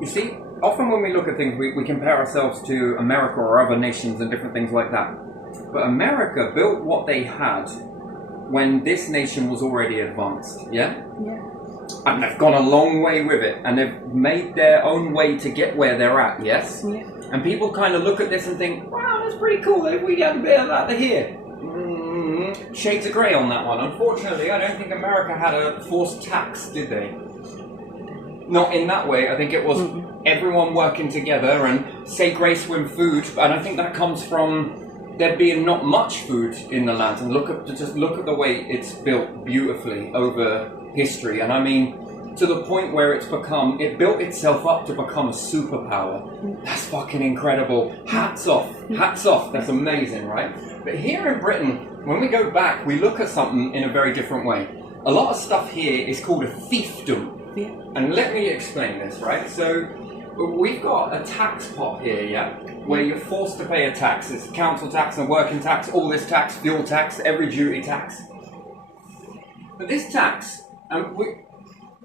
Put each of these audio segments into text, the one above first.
You see, often when we look at things, we compare ourselves to America or other nations and different things like that. But America built what they had when this nation was already advanced, yeah? Yeah. And they've gone a long way with it, and they've made their own way to get where they're at, yes? Yeah. And people kind of look at this and think, wow, that's pretty cool, if we had a bit of that here. Shades of grey on that one. Unfortunately, I don't think America had a forced tax, did they? Not in that way. I think it was everyone working together and say grace when food, and I think that comes from there being not much food in the land. And just look at the way it's built beautifully over history. And I mean, to the point where it built itself up to become a superpower. That's fucking incredible. Hats off. Hats off. That's amazing, right? But here in Britain, when we go back, we look at something in a very different way. A lot of stuff here is called a fiefdom. Yeah. And let me explain this, right? So we've got a tax pot here, yeah? Where you're forced to pay a tax. It's council tax and working tax, all this tax, fuel tax, every duty tax. But this tax, we're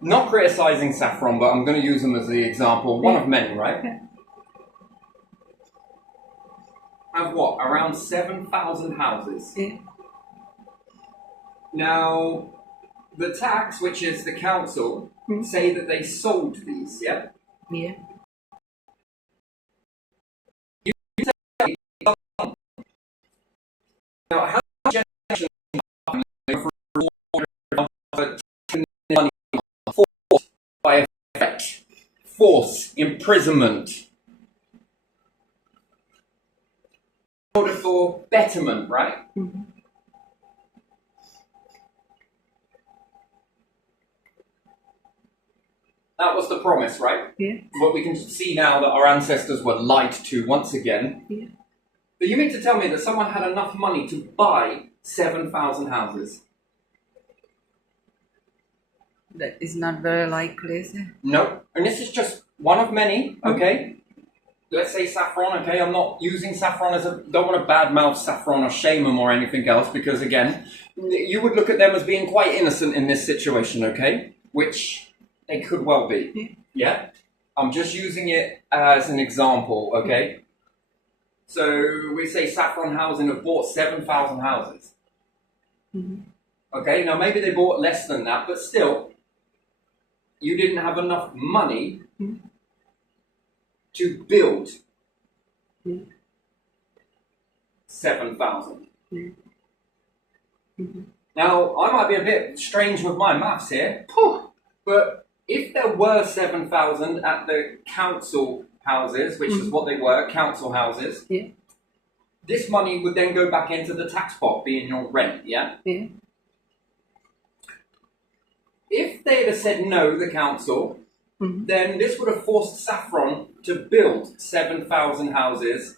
not criticising Saffron, but I'm going to use them as the example. One of many, right? Yeah. Have what? Around 7,000 houses. Yeah. Now, the tax, which is the council, say that they sold these, yeah? Yeah. Now, how many generations money force by effect, force, imprisonment, in order for betterment, right? Mm-hmm. That was the promise, right? Yeah. What we can see now that our ancestors were lied to once again. Yeah. But you mean to tell me that someone had enough money to buy 7,000 houses? That is not very likely, is it? No. And this is just one of many, okay? Let's say Saffron, okay? I'm not using Saffron don't want to badmouth Saffron or shame them or anything else, because again, you would look at them as being quite innocent in this situation, okay? Which they could well be. Yeah? I'm just using it as an example, okay? So we say Saffron Housing have bought 7,000 houses. Mm-hmm. Okay, now maybe they bought less than that, but still, you didn't have enough money to build 7,000. Mm-hmm. Now, I might be a bit strange with my maths here, but if there were 7,000 at the council houses, which is what they were, council houses, this money would then go back into the tax pot, being your rent, yeah? Yeah. If they'd have said no, the council, then this would have forced Saffron to build 7,000 houses,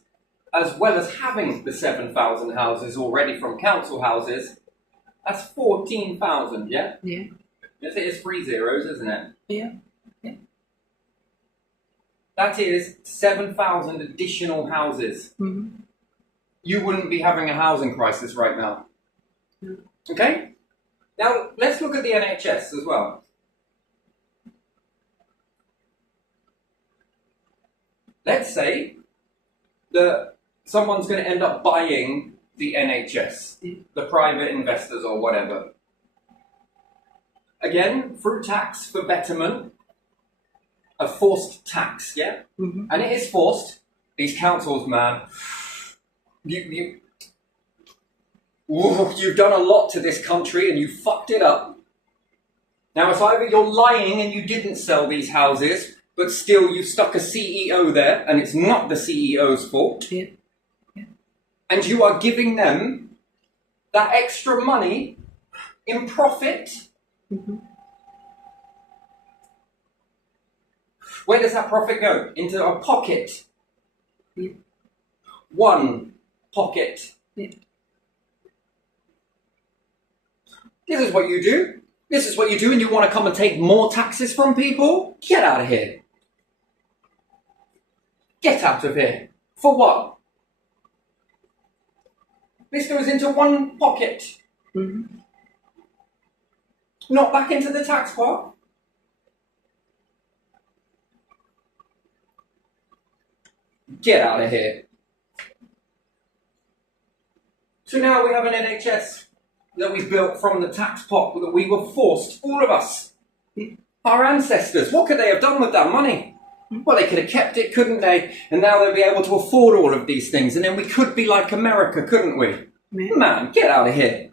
as well as having the 7,000 houses already from council houses. That's 14,000, yeah? Yeah. Yes, it is 3 zeros, isn't it? Yeah. Yeah. That is 7,000 additional houses. Mm-hmm. You wouldn't be having a housing crisis right now. No. Okay? Now, let's look at the NHS as well. Let's say that someone's going to end up buying the NHS, the private investors or whatever. Again, through tax for betterment, a forced tax, yeah? Mm-hmm. And it is forced. These councils, man, you've done a lot to this country and you fucked it up. Now, it's either you're lying and you didn't sell these houses, but still you stuck a CEO there and it's not the CEO's fault. Yeah. Yeah. And you are giving them that extra money in profit. Mm-hmm. Where does that profit go? Into a pocket. Yeah. One pocket. Yeah. This is what you do. This is what you do, and you want to come and take more taxes from people? Get out of here. Get out of here. For what? This goes into one pocket. Mm-hmm. Not back into the tax pot. Get out of here. So now we have an NHS that we built from the tax pot that we were forced, all of us, our ancestors. What could they have done with that money? Well, they could have kept it, couldn't they? And now they'll be able to afford all of these things. And then we could be like America, couldn't we? Yeah. Man, get out of here.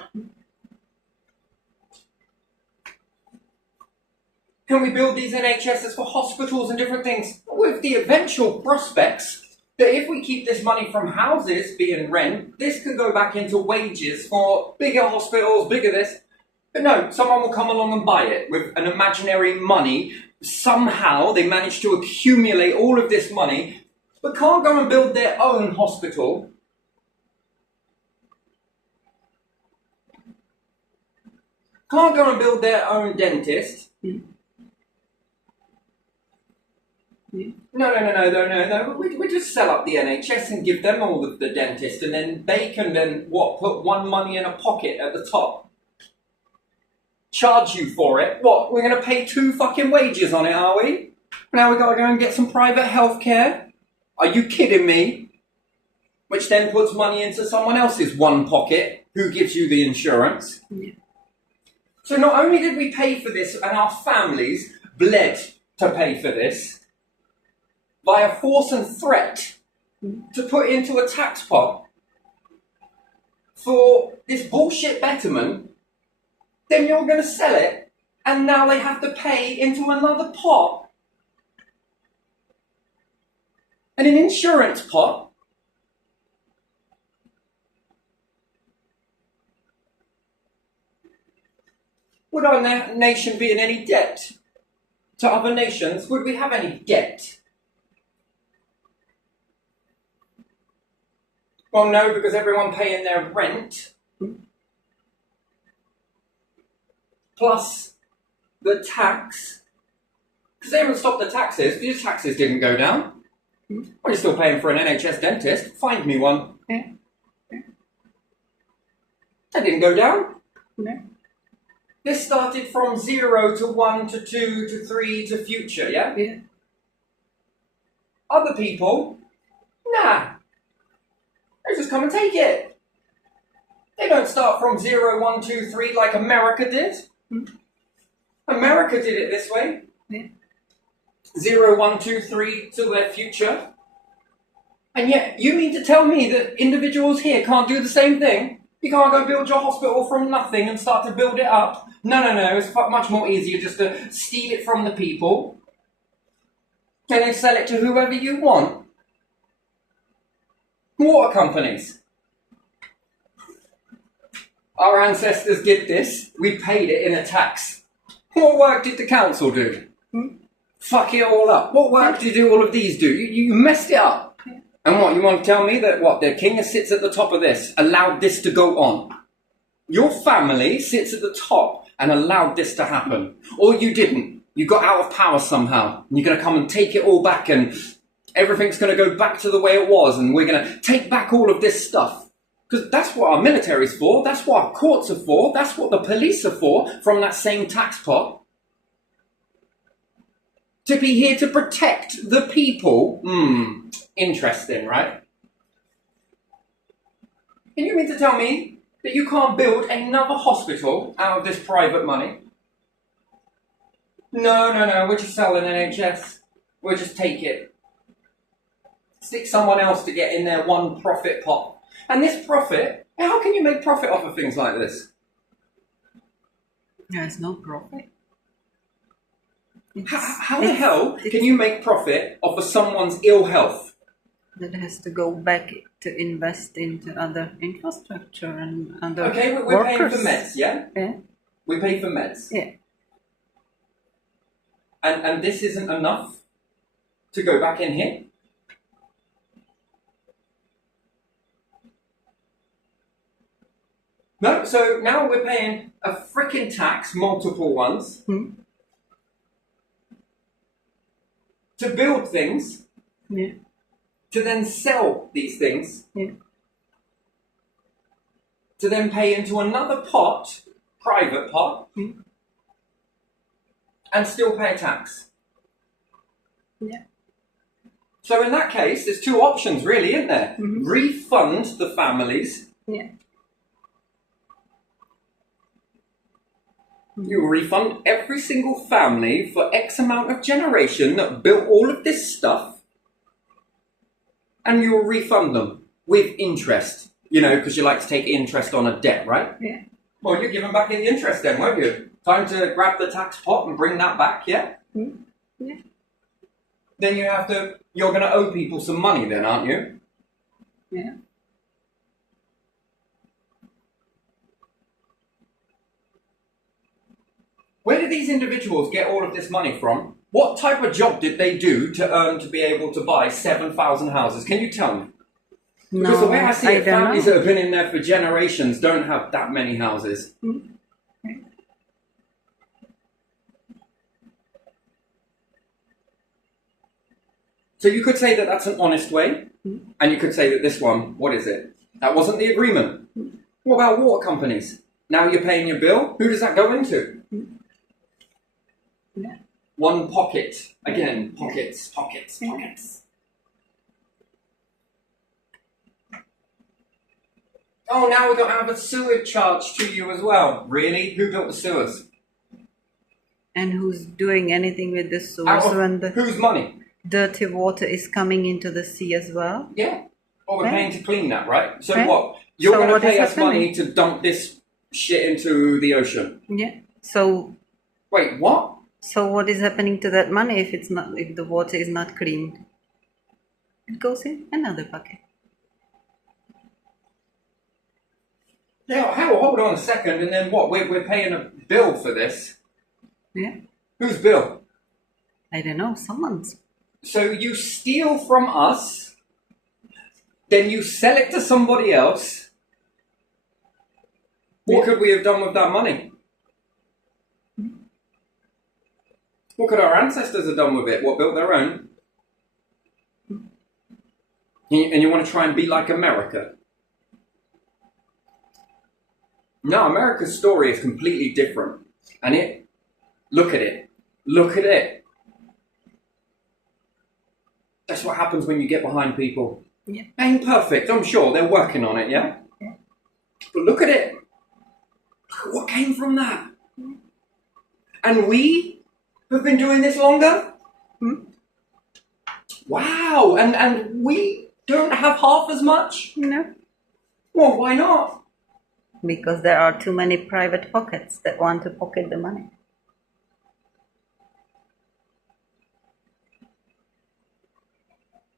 Can we build these NHSs for hospitals and different things with the eventual prospects that if we keep this money from houses being rent, this could go back into wages for bigger hospitals, bigger this. But no, someone will come along and buy it with an imaginary money. Somehow they manage to accumulate all of this money, but can't go and build their own hospital. Can't go and build their own dentist. No. We just sell up the NHS and give them all of the dentist, and then they can then, put one money in a pocket at the top. Charge you for it. What, we're going to pay 2 fucking wages on it, are we? Now we've got to go and get some private healthcare? Are you kidding me? Which then puts money into someone else's one pocket, who gives you the insurance. Yeah. So not only did we pay for this, and our families bled to pay for this, via force and threat, to put into a tax pot for this bullshit betterment, then you're going to sell it, and now they have to pay into another pot. And an insurance pot. Would our nation be in any debt to other nations? Would we have any debt? Well, no, because everyone paying their rent, plus the tax, because they haven't stopped the taxes. These taxes didn't go down. Well, you're still paying for an NHS dentist. Find me one. Yeah. That didn't go down. No. This started from 0 to 1 to 2 to 3 to future, yeah? Yeah. Other people, nah. They just come and take it. They don't start from 0, 1, 2, 3 like America did. America did it this way. Yeah. 0, 1, 2, 3 to their future. And yet, you mean to tell me that individuals here can't do the same thing? You can't go build your hospital from nothing and start to build it up? No. It's much more easier just to steal it from the people and then sell it to whoever you want. Water companies. Our ancestors did this. We paid it in a tax. What work did the council do? Fuck it all up. What work did all of these do? You messed it up. And what, you want to tell me that the king sits at the top of this, allowed this to go on? Your family sits at the top and allowed this to happen. Or you didn't. You got out of power somehow. And you're going to come and take it all back and everything's going to go back to the way it was and we're going to take back all of this stuff. Because that's what our military's for. That's what our courts are for. That's what the police are for from that same tax pot. To be here to protect the people. Interesting, right? And you mean to tell me that you can't build another hospital out of this private money? No. We'll just sell an NHS. We'll just take it. Stick someone else to get in their one profit pot. And this profit, how can you make profit off of things like this? There's no profit. How the hell can you make profit off of someone's ill health? That has to go back to invest into other infrastructure and other Okay, we're workers. paying for meds, yeah? Yeah. We pay for meds. Yeah. And this isn't enough to go back in here? No, so now we're paying a freaking tax, multiple ones, to build things, Yeah. to then sell these things, Yeah. to then pay into another pot, private pot, and still pay tax. Yeah. So in that case, there's two options really, isn't there? Mhm. Refund the families. Yeah. You refund every single family for X amount of generation that built all of this stuff, and you'll refund them with interest. You know, because you like to take interest on a debt, right? Yeah. Well, you're giving back the interest then, won't you? Time to grab the tax pot and bring that back, yeah? Mm. Yeah. Then you're going to owe people some money then, aren't you? Yeah. Where did these individuals get all of this money from? What type of job did they do to earn to be able to buy 7,000 houses? Can you tell me? Because the way I see it, families that have been in there for generations don't have that many houses. Mm. So you could say that that's an honest way, and you could say that this one, what is it? That wasn't the agreement. What about water companies? Now you're paying your bill, who does that go into? Yeah. One pocket. Again, pockets, pockets, pockets. Oh, now we're going to have a sewer charge to you as well. Really? Who built the sewers? And who's doing anything with the Out sewers of when the whose money? dirty water is coming into the sea as well? Yeah. Well, we're Yeah. paying to clean that, right? So Yeah. what? You're So going to what is pay us happening? money to dump this shit into the ocean. Yeah. So Wait, what? what is happening to that money if the water is not clean? It goes in another bucket. Yeah, hold on a second, and then what? We're paying a bill for this. Yeah. Whose bill? I don't know, someone's. So you steal from us, then you sell it to somebody else. What could we have done with that money? What could our ancestors have done with it? What, built their own? And you want to try and be like America? No, America's story is completely different. And look at it. Look at it. That's what happens when you get behind people. Yeah. Ain't perfect, I'm sure. They're working on it, yeah? Yeah. But look at it. Look at what came from that. And we have been doing this longer? Hmm? Wow. And we don't have half as much? No. Well, why not? Because there are too many private pockets that want to pocket the money.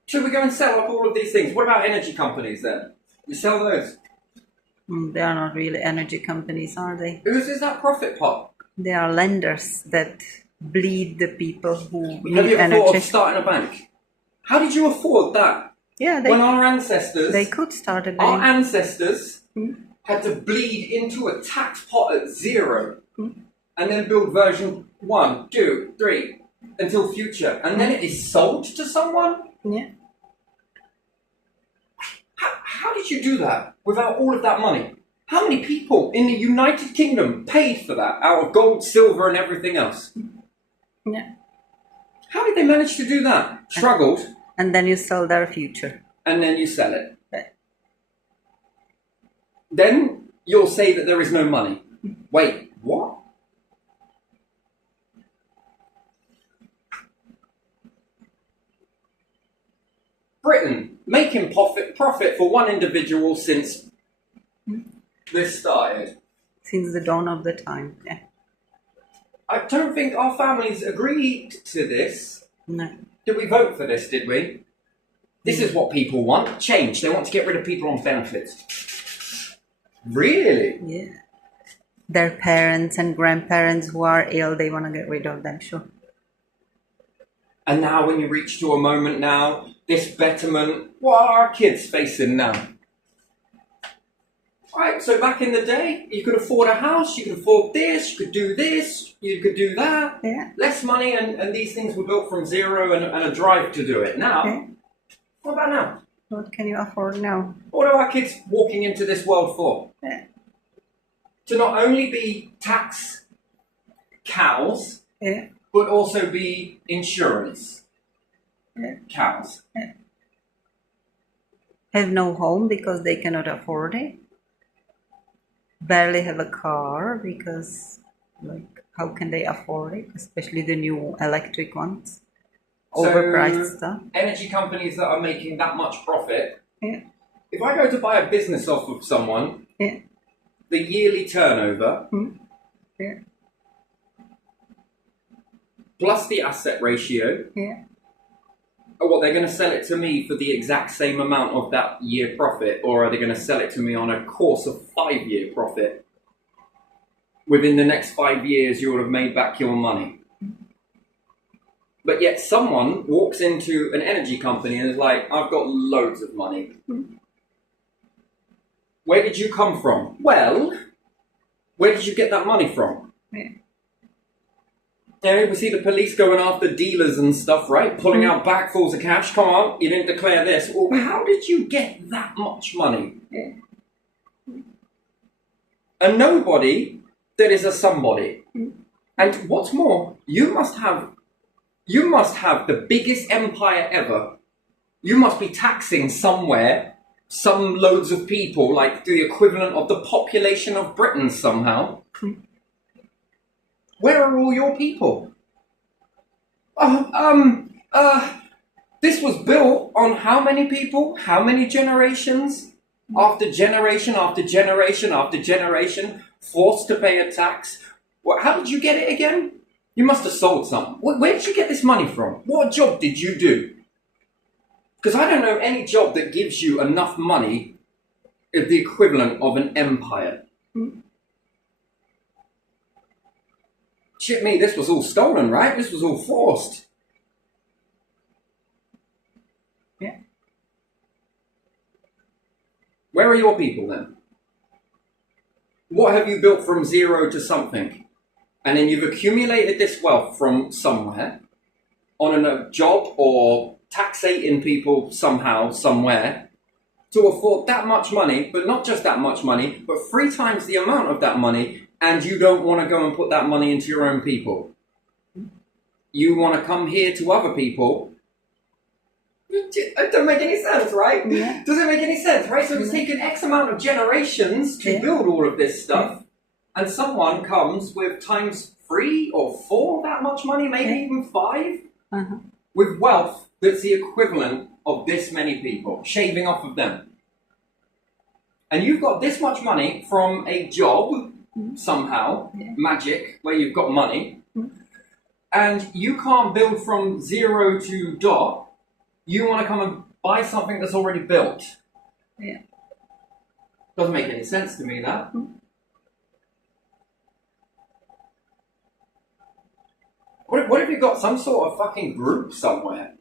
Should we go and sell up all of these things? What about energy companies then? We sell those. They are not really energy companies, are they? Whose is that profit pot? They are lenders that bleed the people who Have need you ever thought energy. of starting a bank? How did you afford that? Yeah, When our ancestors, they could start a our bank. ancestors had to bleed into a tax pot at 0 and then build version 1, 2, 3 until future, and then it is sold to someone? Yeah. How did you do that without all of that money? How many people in the United Kingdom paid for that out of gold, silver, and everything else? Yeah. How did they manage to do that? Struggled, And then you sell their future. and then you sell it. Right. Then you'll say that there is no money. Wait, what? Britain making profit for one individual since this started. Since the dawn of the time. Yeah. I don't think our families agreed to this. No. Did we vote for this, did we? This is what people want. Change. They want to get rid of people on benefits. Really? Yeah. Their parents and grandparents who are ill, they want to get rid of them, sure. And now when you reach to a moment now, this betterment, what are our kids facing now? Right, so back in the day, you could afford a house, you could afford this, you could do this, you could do that. Yeah. Less money, and these things were built from zero and a drive to do it. Now, Yeah. what about now? What can you afford now? What are our kids walking into this world for? Yeah. To not only be tax cows, Yeah. but also be insurance. Yeah. Cows. Have no home because they cannot afford it. Barely have a car because, like, how can they afford it? Especially the new electric ones. Overpriced stuff. Energy companies that are making that much profit. Yeah. If I go to buy a business off of someone, Yeah. the yearly turnover Yeah. plus the asset ratio, Yeah. what, they're going to sell it to me for the exact same amount of that year profit, or are they going to sell it to me on a course of 5-year profit? Within the next 5 years, you would have made back your money. But yet someone walks into an energy company and is like, I've got loads of money. Where did you come from? Well, where did you get that money from? Yeah. Yeah, we see the police going after dealers and stuff, right? Pulling out bagfuls of cash. Come on, you didn't declare this. Well, how did you get that much money? Yeah. A nobody that is a somebody. And what's more, you must have the biggest empire ever. You must be taxing somewhere some loads of people, like the equivalent of the population of Britain somehow. Where are all your people? This was built on how many people? How many generations? After generation, after generation, after generation, forced to pay a tax. How did you get it again? You must have sold something. Where did you get this money from? What job did you do? Because I don't know any job that gives you enough money is the equivalent of an empire. Shit me, this was all stolen, right? This was all forced. Yeah. Where are your people then? What have you built from zero to something? And then you've accumulated this wealth from somewhere on a job or taxating people somehow, somewhere, to afford that much money, but not just that much money, but 3 times the amount of that money, and you don't want to go and put that money into your own people. You want to come here to other people. It doesn't make any sense, right? Yeah. Does it make any sense, right? So it's taken X amount of generations to build all of this stuff, and someone comes with times 3 or 4 that much money, maybe even 5, with wealth that's the equivalent of this many people, shaving off of them. And you've got this much money from a job, somehow, magic, where you've got money, and you can't build from 0 to dot. You want to come and buy something that's already built. Yeah. Doesn't make any sense to me, that. What if you've got some sort of fucking group somewhere?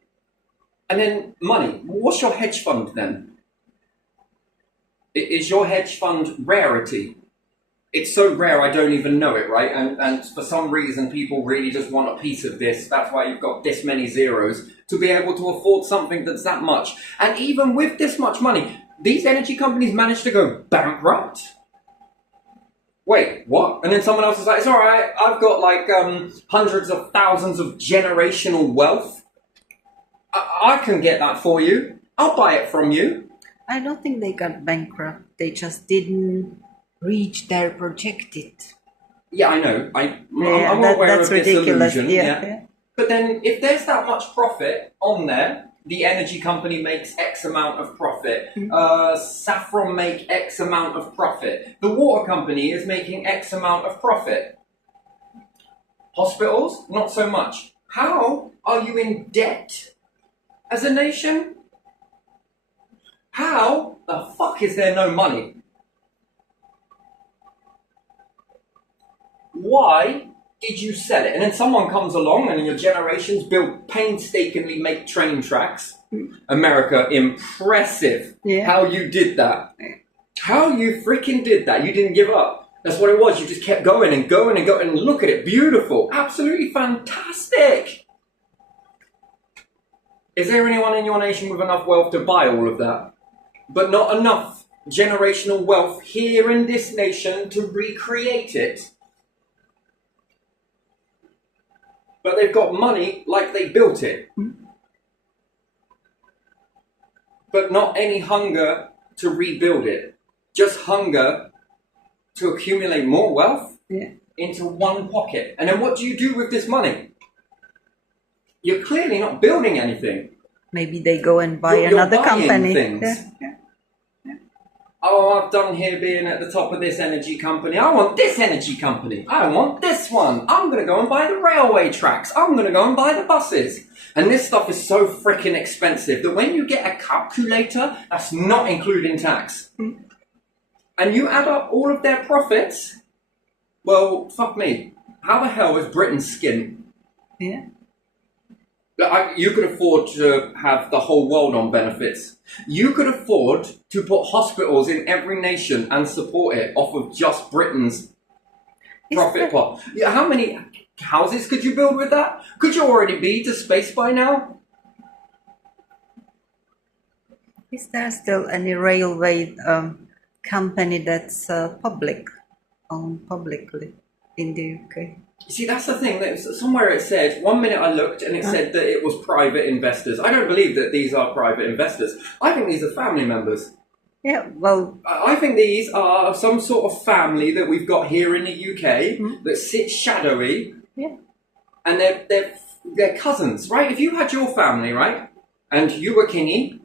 And then money. What's your hedge fund then? Is your hedge fund rarity? It's so rare I don't even know it, right? And for some reason people really just want a piece of this. That's why you've got this many zeros to be able to afford something that's that much. And even with this much money, these energy companies manage to go bankrupt. Wait, what? And then someone else is like, it's all right, I've got like hundreds of thousands of generational wealth. I can get that for you. I'll buy it from you. I don't think they got bankrupt. They just didn't reach their projected. Yeah, I know. I'm Yeah, aware that's of this ridiculous. illusion. Yeah. But then if there's that much profit on there, the energy company makes X amount of profit. Saffron make X amount of profit. The water company is making X amount of profit. Hospitals, not so much. How are you in debt as a nation? How the fuck is there no money? Why did you sell it? And then someone comes along and in your generations build painstakingly make train tracks. America, impressive how you did that. How you freaking did that. You didn't give up. That's what it was. You just kept going and going and going. And look at it. Beautiful. Absolutely fantastic. Is there anyone in your nation with enough wealth to buy all of that? But not enough generational wealth here in this nation to recreate it. But they've got money like they built it. but not any hunger to rebuild it. Just hunger to accumulate more wealth into one pocket. And then what do you do with this money? You're clearly not building anything. Maybe they go and buy You're another buying company. things. Oh, I've done here being at the top of this energy company. I want this energy company. I want this one. I'm going to go and buy the railway tracks. I'm going to go and buy the buses. And this stuff is so freaking expensive that when you get a calculator, that's not including tax. And you add up all of their profits, well, fuck me. How the hell is Britain skint? Yeah. You could afford to have the whole world on benefits. You could afford to put hospitals in every nation and support it off of just Britain's profit pot. Yeah, how many houses could you build with that? Could you already be to space by now? Is there still any railway company that's owned publicly in the UK? You see, that's the thing. That somewhere it said, 1 minute I looked and it said that it was private investors. I don't believe that these are private investors. I think these are family members. Yeah, well... I think these are some sort of family that we've got here in the UK that sits shadowy. Yeah. And they're cousins, right? If you had your family, right, and you were kingy,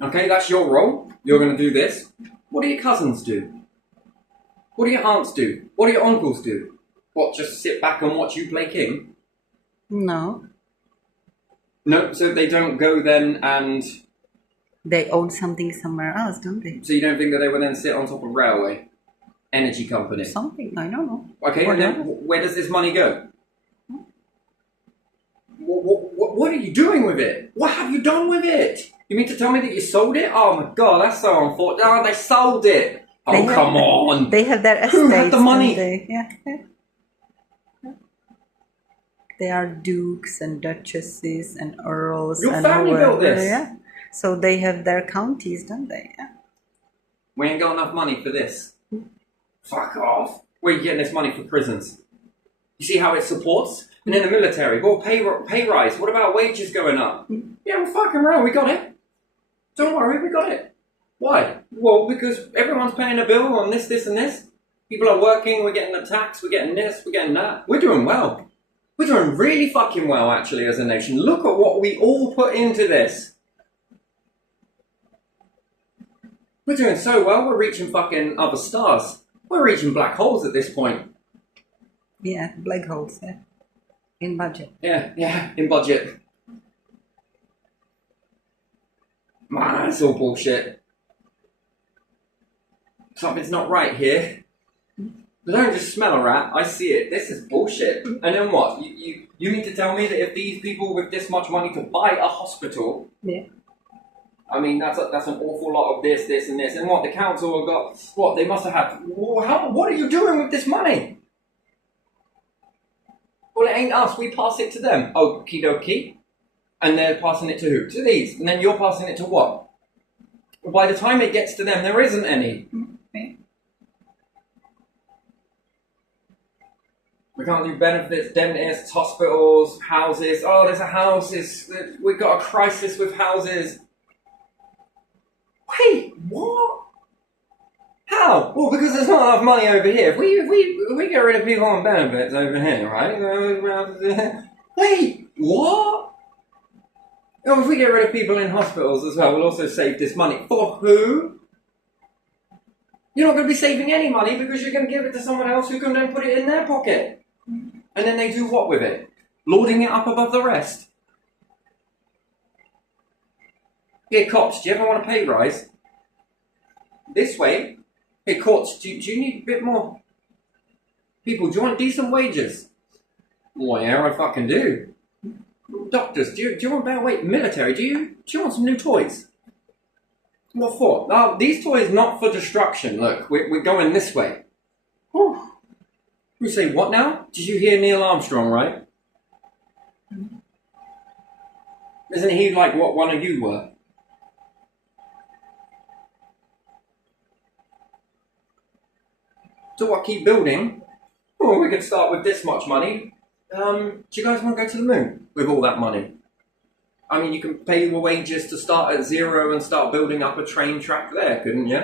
okay, that's your role. You're going to do this. What do your cousins do? What do your aunts do? What do your uncles do? What, just sit back and watch you play king? No. No, so they don't go then and... They own something somewhere else, don't they? So you don't think that they would then sit on top of railway? Energy company? Something, I don't know. Okay, and then where does this money go? What are you doing with it? What have you done with it? You mean to tell me that you sold it? Oh my god, that's so unfortunate. Oh, they sold it! Oh, come on! They have their estates. Who had the money? Yeah. They are dukes and duchesses and earls. Your and family built this. Yeah. So they have their counties, don't they? Yeah. We ain't got enough money for this. Fuck off. Where are you getting this money for prisons? You see how it supports? And in the military, well, pay rise. What about wages going up? Yeah, we're fucking around. We got it. Don't worry, we got it. Why? Well, because everyone's paying a bill on this, and this. People are working, we're getting the tax, we're getting this, we're getting that. We're doing well. We're doing really fucking well, actually, as a nation. Look at what we all put into this. We're doing so well, we're reaching fucking other stars. We're reaching black holes at this point. Yeah, black holes, yeah. In budget. Yeah, in budget. Man, it's all bullshit. Something's not right here. I don't just smell a rat, I see it. This is bullshit. And then what? You mean to tell me that if these people with this much money to buy a hospital... Yeah. I mean, that's an awful lot of this, and this. And what, the council have got... What, they must have had... What are you doing with this money? Well, it ain't us. We pass it to them. Okie dokie. And they're passing it to who? To these. And then you're passing it to what? Well, by the time it gets to them, there isn't any. Okay. We can't do benefits, dentists, hospitals, houses. Oh, there's a house. We've got a crisis with houses. Wait, what? How? Well, because there's not enough money over here. If we get rid of people on benefits over here, right? Wait, what? Oh, if we get rid of people in hospitals as well, we'll also save this money. For who? You're not going to be saving any money because you're going to give it to someone else who can then put it in their pocket. And then they do what with it? Lording it up above the rest. Here, cops, do you ever want a pay rise? This way. Here, courts, do you need a bit more? People, do you want decent wages? Well, yeah, I fucking do. Doctors, do you want better wage? Military, do you want some new toys? What for? Oh, these toys not for destruction. Look, we're going this way. Whew. You say what now? Did you hear Neil Armstrong, right? Isn't he like what one of you were? So what, keep building? Oh, we could start with this much money. Do you guys want to go to the moon with all that money? I mean, you can pay your wages to start at zero and start building up a train track there, couldn't you?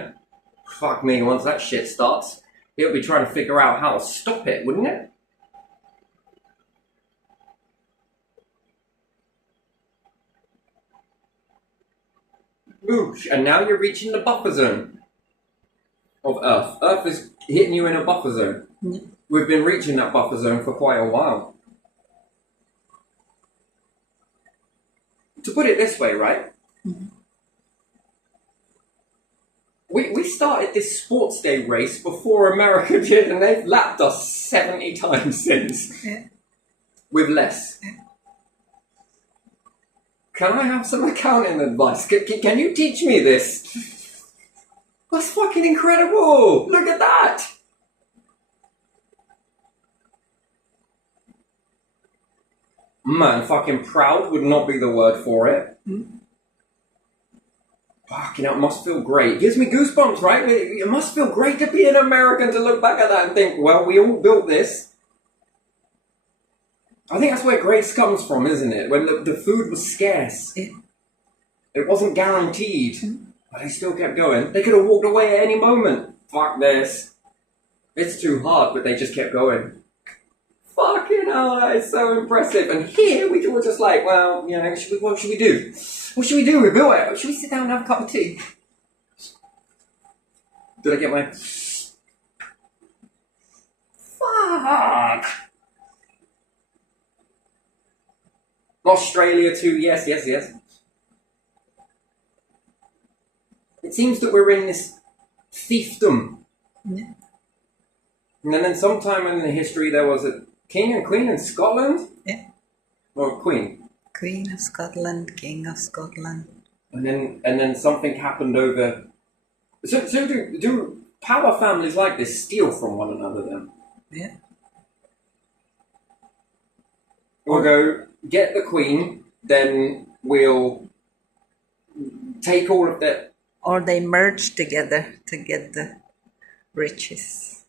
Fuck me, once that shit starts, it'll be trying to figure out how to stop it, wouldn't it? Ooh, and now you're reaching the buffer zone of Earth. Earth is hitting you in a buffer zone. Yeah. We've been reaching that buffer zone for quite a while. To put it this way, right? Mm-hmm. We started this sports day race before America did, and they've lapped us 70 times since. Yeah. With less. Yeah. Can I have some accounting advice? Can you teach me this? That's fucking incredible! Look at that! Man, fucking proud would not be the word for it. Mm-hmm. Fucking hell, it must feel great. It gives me goosebumps, right? It must feel great to be an American, to look back at that and think, well, we all built this. I think that's where grace comes from, isn't it? When the food was scarce. Yeah. It wasn't guaranteed. But they still kept going. They could have walked away at any moment. Fuck this. It's too hard, but they just kept going. Fucking hell, that is so impressive. And here we were just like, well, you know, what should we do? What should we do? We built it. Should we sit down and have a cup of tea? Did I get my... Fuck! Australia too, yes. It seems that we're in this fiefdom. Yeah. And then sometime in the history there was a king and queen in Scotland? Yeah. Or queen. Queen of Scotland, King of Scotland. And then something happened over... So do power families like this steal from one another then? Yeah. We'll go get the queen, then we'll take all of that. Or they merge together to get the riches.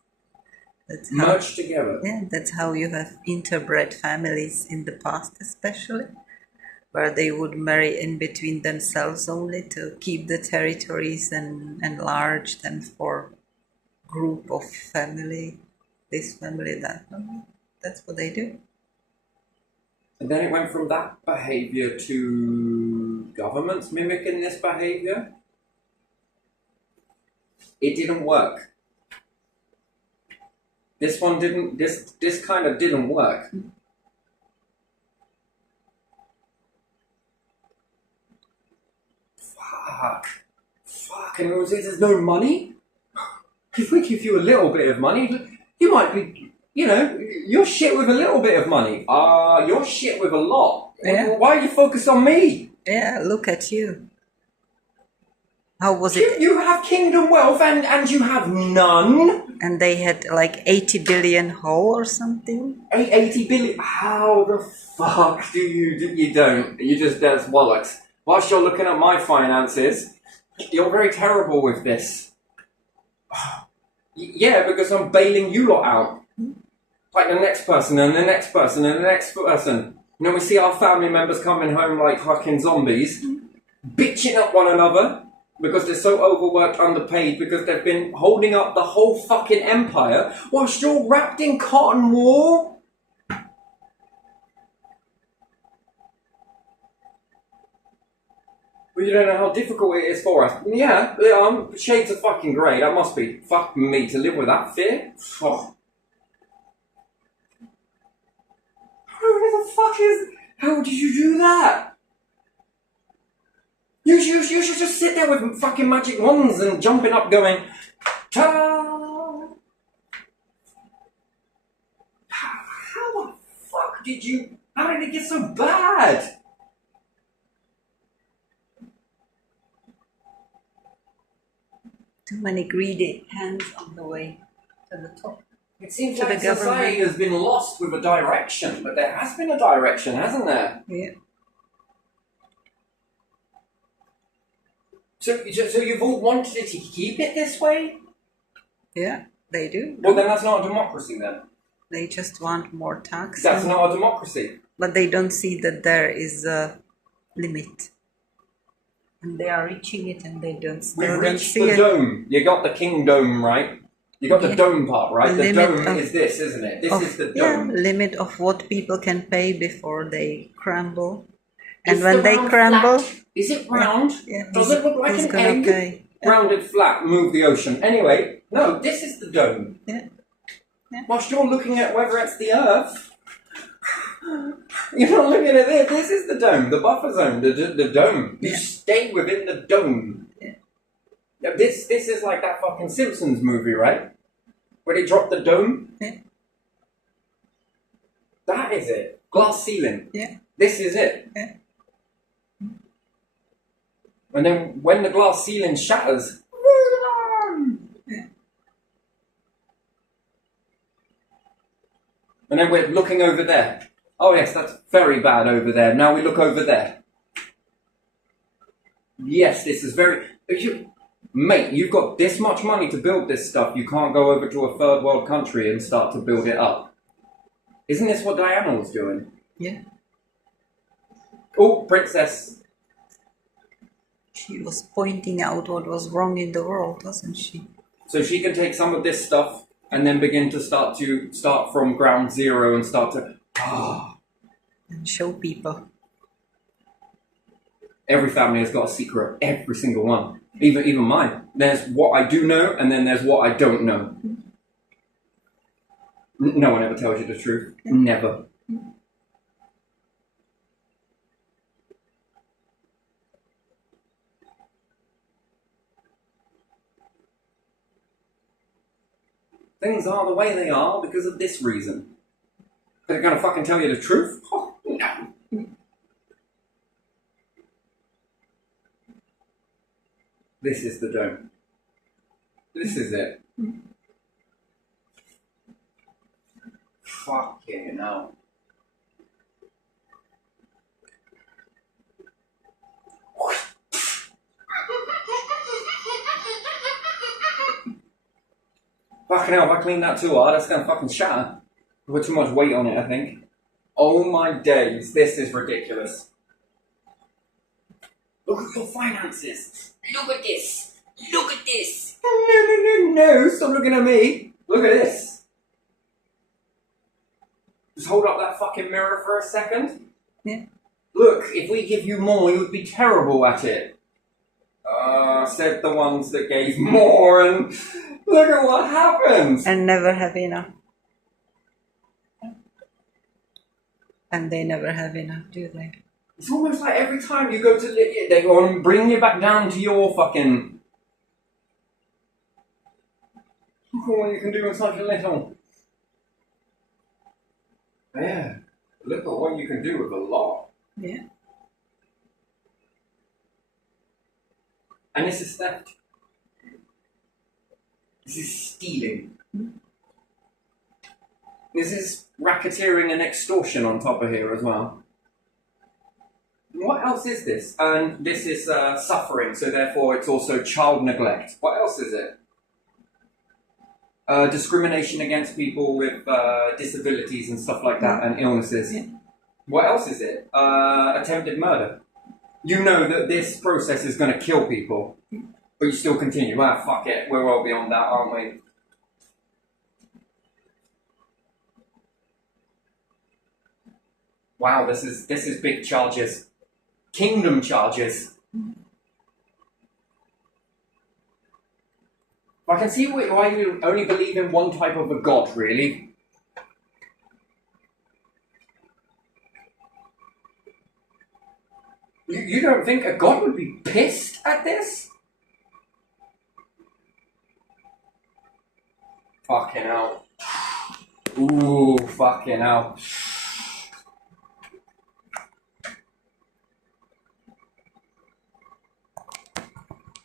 That's how, Merge together. yeah, that's how you have interbred families in the past, especially, where they would marry in between themselves only to keep the territories and enlarge them for group of family, this family, that family. That's what they do. And then it went from that behaviour to governments mimicking this behaviour. It didn't work. This one didn't, this kind of didn't work. Fuck, and there's no money? If we give you a little bit of money, you might be, you know, you're shit with a little bit of money. You're shit with a lot. Yeah. Why are you focused on me? Yeah, look at you. How was it? You have kingdom wealth and you have none? And they had like 80 billion whole or something? 80 billion? How the fuck do you don't? You just, that's bollocks. Whilst you're looking at my finances, you're very terrible with this. Yeah, because I'm bailing you lot out. Like the next person and the next person and the next person. And then we see our family members coming home like fucking zombies, bitching at one another because they're so overworked, underpaid, because they've been holding up the whole fucking empire whilst you're wrapped in cotton wool. But you don't know how difficult it is for us. Yeah, shades of fucking grey. That must be. Fuck me, to live with that fear? Oh. Who the fuck is... How did you do that? You should just sit there with fucking magic wands and jumping up going, ta-da! How the fuck did you... How did it get so bad? Too many greedy hands on the way to the top. It seems To like the government. society has been lost with a direction, but there has been a direction, hasn't there? Yeah. So you've all wanted it to keep it this way? Yeah, they do. Well, then that's not a democracy then. They just want more tax. That's not a democracy. But they don't see that there is limit. And they are reaching it and they We've still don't reached see the it. dome. You got the king dome, right? You got the Yeah. dome part, right? The Limit dome of- is this, isn't it? This is the Yeah, dome. limit of what people can pay before they crumble. And Is when the they round crumble, flat? Is it round? yeah, Does it look like who's an gonna egg? pay? Rounded flat, move the ocean. Anyway, no, this is the dome. Yeah. Yeah. Whilst you're looking at whether it's the Earth, you're not looking at this. This is the dome, the buffer zone, the dome. You Yeah. stay within the dome. Yeah. Now, this is like that fucking Simpsons movie, right? Where they drop the dome. Yeah. That is it. Glass ceiling. Yeah. This is it. Yeah. And then when the glass ceiling shatters, Yeah. and then we're looking over there. Oh yes, that's very bad over there. Now we look over there. Yes, this is very... Mate, you've got this much money to build this stuff. You can't go over to a third world country and start to build it up. Isn't this what Diana was doing? Yeah. Oh, princess. She was pointing out what was wrong in the world, wasn't she? So she can take some of this stuff and then begin to start from ground zero and start to... And show people. Every family has got a secret. Every single one. Even mine. There's what I do know, and then there's what I don't know. No one ever tells you the truth. Never. Things are the way they are because of this reason. They're gonna fucking tell you the truth? Oh, no. This is the dome. This is it. Fucking hell. Fucking hell, if I clean that too hard, that's gonna fucking shatter. I put too much weight on it, I think. Oh my days, this is ridiculous. Look at your finances. Look at this. Look at this. No, stop looking at me. Look at this. Just hold up that fucking mirror for a second. Yeah. Look, if we give you more, you would be terrible at it. Said the ones that gave more, and look at what happens. And never have enough. And they never have enough, do they? It's almost like every time you go to they go and bring you back down to your fucking... Look at what you can do with such a little. Yeah. Look at what you can do with a lot. Yeah. And this is theft. This is stealing. This is racketeering and extortion on top of here as well. What else is this? And this is suffering, so therefore it's also child neglect. What else is it? Discrimination against people with disabilities and stuff like that, and illnesses. Yeah. What else is it? Attempted murder. You know that this process is going to kill people, but you still continue. Ah, fuck it, we're well beyond that, aren't we? Wow, this is big charges. Kingdom charges. I can see why you only believe in one type of a god, really. You don't think a god would be pissed at this? Fucking hell. Ooh, fucking hell.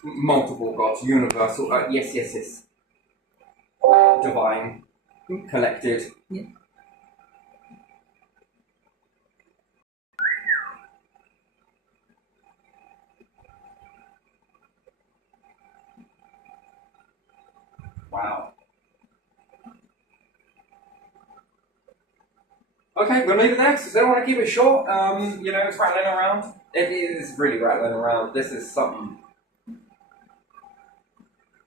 Multiple gods, universal, yes. Divine, collected. Yeah. Wow. Okay, we'll leave it there, because I don't want to keep it short. It's rattling around. It is really rattling around. This is something